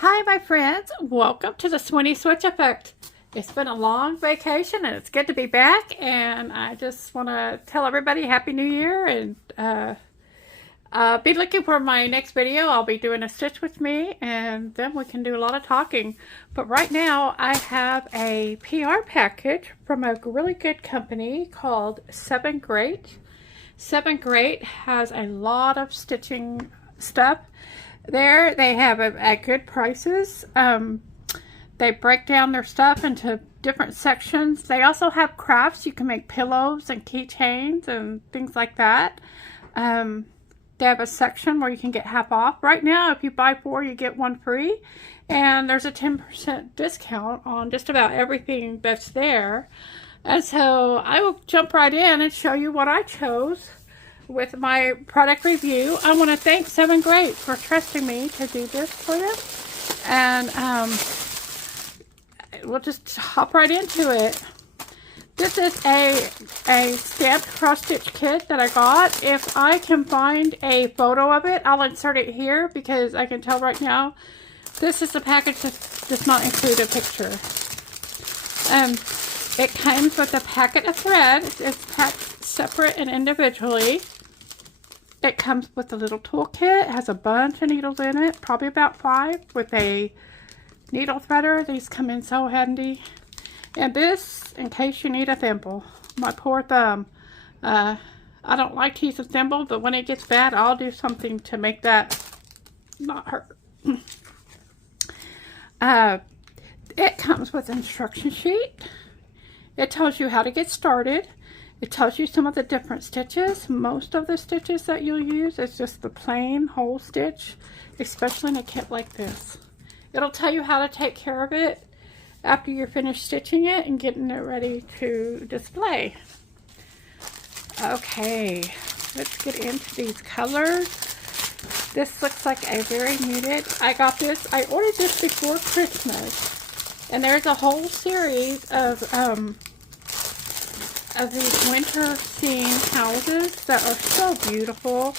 Hi my friends, welcome to the Swinny Switch Effect. It's been a long vacation and it's good to be back, and I just want to tell everybody Happy New Year, and be looking for my next video. I'll be doing a stitch with me and then we can do a lot of talking. But right now I have a PR package from a really good company called Sevengreat. Sevengreat has a lot of stitching stuff. There they have at good prices. They break down their stuff into different sections. They also have crafts. You can make pillows and keychains and things like that. They have a section where you can get half off. Right now, if you buy 4, you get 1 free. And there's a 10% discount on just about everything that's there. And so I will jump right in and show you what I chose with my product review. I want to thank Sevengreat for trusting me to do this for them. And we'll just hop right into it. This is a stamped cross-stitch kit that I got. If I can find a photo of it, I'll insert it here because I can tell right now this is a package that does not include a picture. It comes with a packet of thread. It's packed separate and individually. It comes with a little toolkit. It has a bunch of needles in it, probably about 5, with a needle threader. These come in so handy. And this, in case you need a thimble. My poor thumb. I don't like to use a thimble, but when it gets bad, I'll do something to make that not hurt. It comes with an instruction sheet. It tells you how to get started. It tells you some of the different stitches. Most of the stitches that you'll use is just the plain whole stitch, especially in a kit like this. It'll tell you how to take care of it after you're finished stitching it and getting it ready to display. Okay, let's get into these colors. This looks like a very muted. I ordered this before Christmas, and there's a whole series of these winter scene houses that are so beautiful.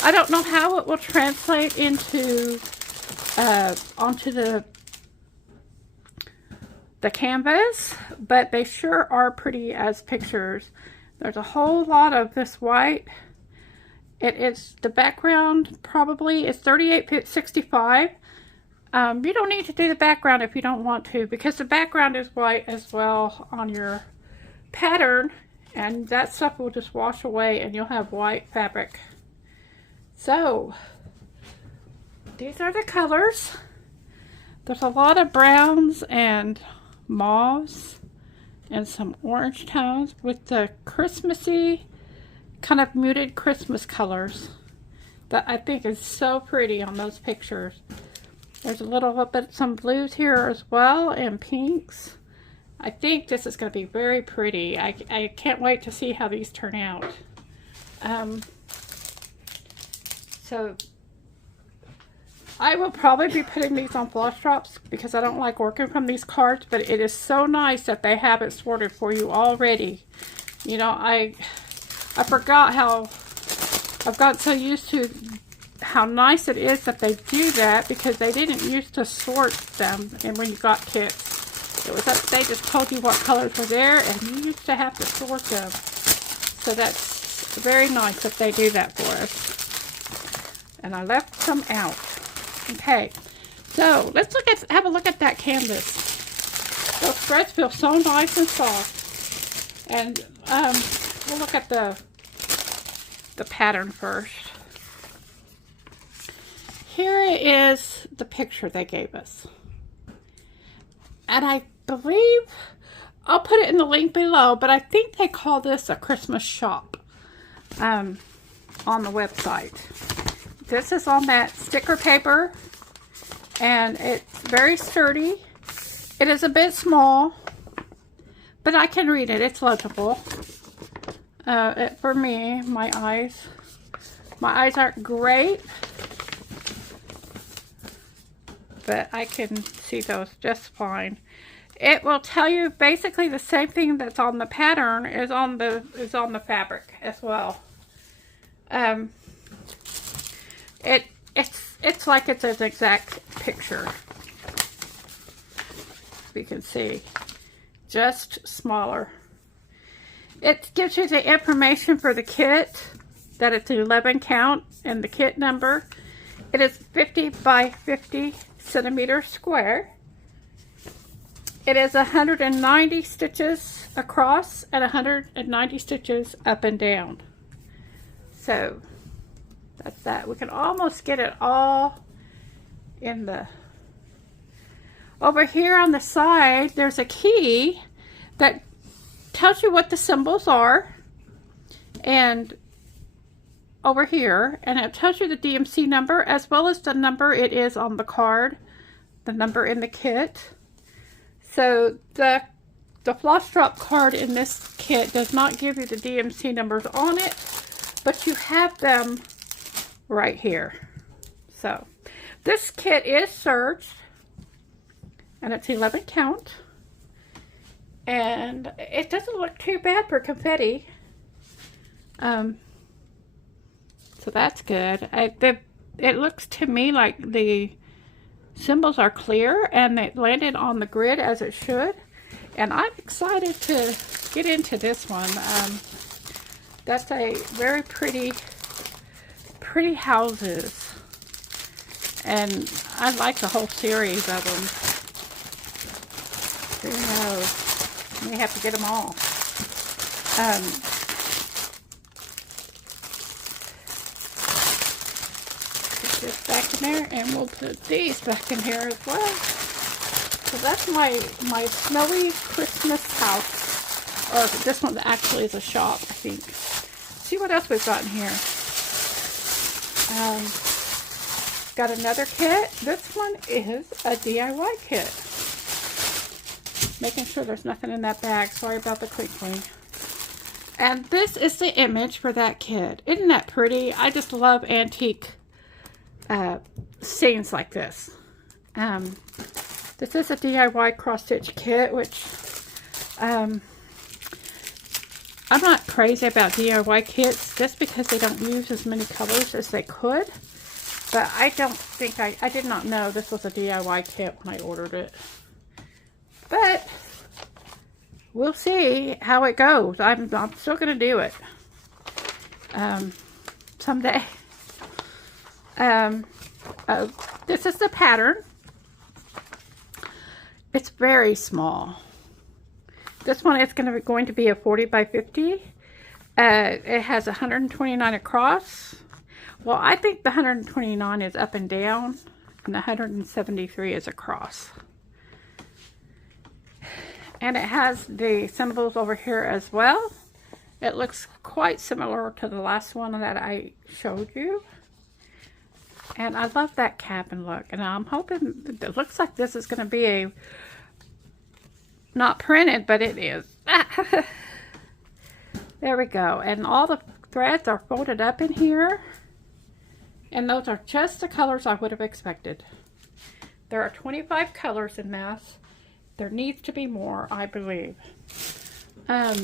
I don't know how it will translate into onto the canvas, but they sure are pretty as pictures. There's a whole lot of this white. It is the background probably is 38.65. You don't need to do the background if you don't want to, because the background is white as well on your pattern, and that stuff will just wash away and you'll have white fabric. So these are the colors. There's a lot of browns and mauves and some orange tones with the Christmassy kind of muted Christmas colors that I think is so pretty on those pictures. There's a little bit some blues here as well, and pinks. I think this is going to be very pretty. I can't wait to see how these turn out. So I will probably be putting these on floss drops because I don't like working from these cards, but it is so nice that they have it sorted for you already. You know, I forgot how I've got so used to how nice it is that they do that, because they didn't used to sort them, and when you got kits, it was up, they just told you what colors were there and you used to have to sort them. So that's very nice that they do that for us. And I left some out. Okay, so let's have a look at that canvas. Those threads feel so nice and soft. And we'll look at the pattern first. Here is the picture they gave us. And I believe, I'll put it in the link below, but I think they call this a Christmas shop on the website. This is on that sticker paper, and it's very sturdy. It is a bit small, but I can read it. It's legible. For me, my eyes aren't great, but I can see those just fine. It will tell you basically the same thing that's on the pattern is on the fabric as well. It's like it's an exact picture. you can see, just smaller. It gives you the information for the kit, that it's 11 count and the kit number. It is 50 by 50 centimeters square. It is 190 stitches across and 190 stitches up and down. So that's that. We can almost get it all in the... Over here on the side, there's a key that tells you what the symbols are, and over here, and it tells you the DMC number as well as the number it is on the card, the number in the kit. So the floss drop card in this kit does not give you the DMC numbers on it, but you have them right here. So this kit is serged, and it's 11 count. And it doesn't look too bad for confetti. So that's good. It looks to me like the symbols are clear and it landed on the grid as it should. And I'm excited to get into this one. That's a very pretty houses. And I like the whole series of them. Who knows? We have to get them all. Put this back in there, and we'll put these back in here as well. So that's my snowy Christmas house. Or this one actually is a shop, I think. See what else we've got in here. Got another kit. This one is a DIY kit. Making sure there's nothing in that bag. Sorry about the twinkling. And this is the image for that kit. Isn't that pretty? I just love antique scenes like this. This is a DIY cross-stitch kit, which I'm not crazy about DIY kits just because they don't use as many colors as they could. But I don't think I did not know this was a DIY kit when I ordered it. But we'll see how it goes. I'm still going to do it someday. This is the pattern. It's very small. This one is going to be a 40 by 50. It has 129 across. Well, I think the 129 is up and down, and the 173 is across. And it has the symbols over here as well. It looks quite similar to the last one that I showed you. And I love that cabin look. And I'm hoping, it looks like this is going to be a, not printed, but it is. There we go. And all the threads are folded up in here. And those are just the colors I would have expected. There are 25 colors in this. There needs to be more, I believe. I'm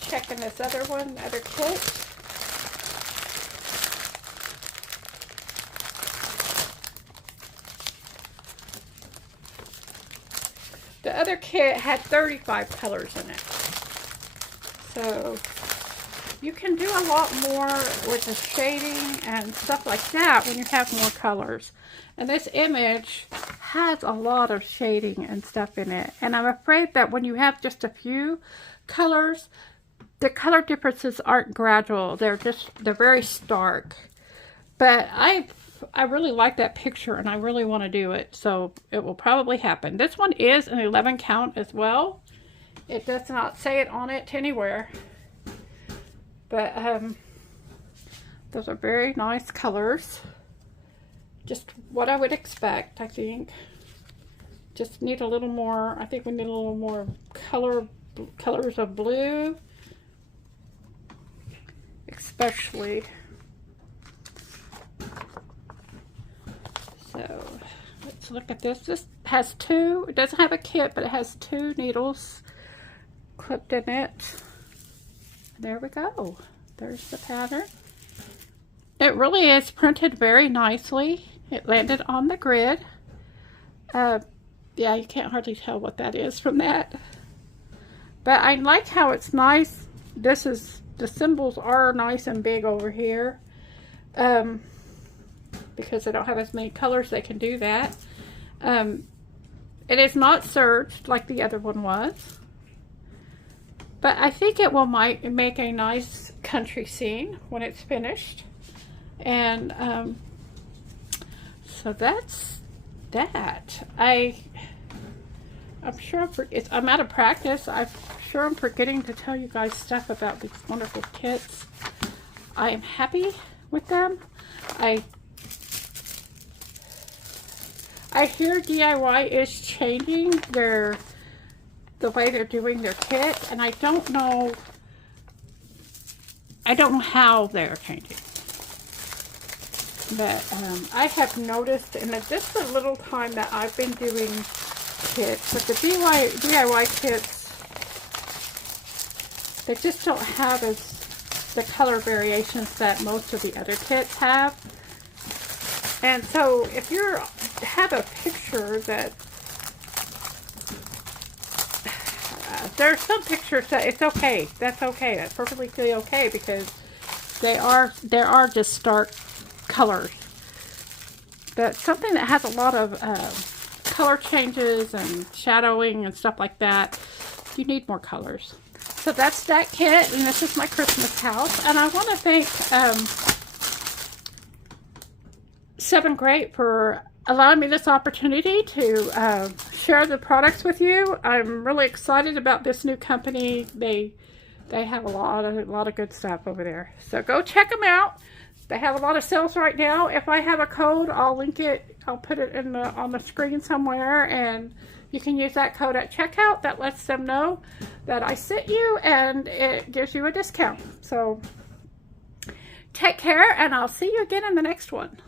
checking this other kit. The other kit had 35 colors in it. So you can do a lot more with the shading and stuff like that when you have more colors. And this image has a lot of shading and stuff in it. And I'm afraid that when you have just a few colors, the color differences aren't gradual. They're very stark. But I really like that picture and I really want to do it. So it will probably happen. This one is an 11 count as well. It does not say it on it anywhere. But those are very nice colors. Just what I would expect, I think. Just need a little more, I think we need a little more colors of blue. Especially. So, let's look at this. This has two, it doesn't have a kit, but it has 2 needles clipped in it. There we go. There's the pattern. It really is printed very nicely. It landed on the grid. Yeah, you can't hardly tell what that is from that. But I like how it's nice. This is, the symbols are nice and big over here. Because they don't have as many colors, they can do that. It is not serged like the other one was. But I think it will make a nice country scene when it's finished. And so that's that. I'm sure I'm out of practice. I'm sure I'm forgetting to tell you guys stuff about these wonderful kits. I am happy with them. I hear DIY is changing the way they're doing their kit, and I don't know how they're changing. But I have noticed, and just the little time that I've been doing kits, but the DIY kits, they just don't have the color variations that most of the other kits have. And so if you have a picture that there are some pictures that it's okay. That's okay. That's perfectly okay, because there are just stark colors. But something that has a lot of color changes and shadowing and stuff like that, you need more colors. So that's that kit, and this is my Christmas house. And I want to thank Seven Great for allowing me this opportunity to share the products with you. I'm really excited about this new company. They have a lot of good stuff over there. So go check them out. They have a lot of sales right now. If I have a code, I'll link it. I'll put it on the screen somewhere, and you can use that code at checkout. That lets them know that I sent you, and it gives you a discount. So take care, and I'll see you again in the next one.